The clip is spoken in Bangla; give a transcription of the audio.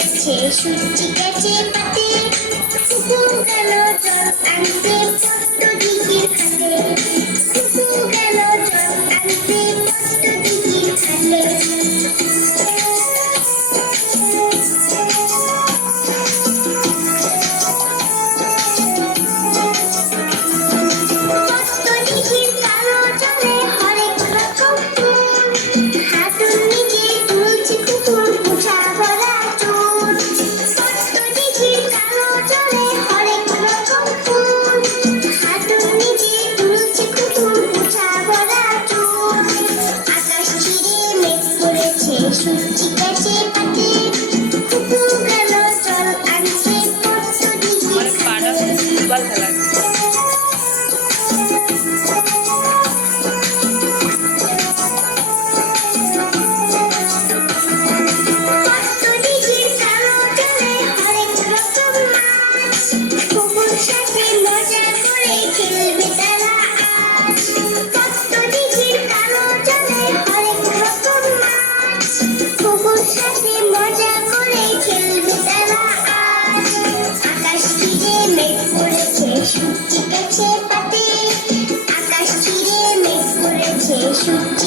পড়েছে সূর্যি গেছে পাতে, কুকুর গেল জল আনতে পদ্ম দিঘির ঘাটে, কুকুর গেল জল আনতে পদ্ম দিঘির ঘাটে। সূর্যি গেছে পাতে, কুকুর গেল জল আনতে পদ্ম দিঘির ঘাটে। সূর্যি গেছে পাতে, আকাশ চিরে মেঘ করেছে।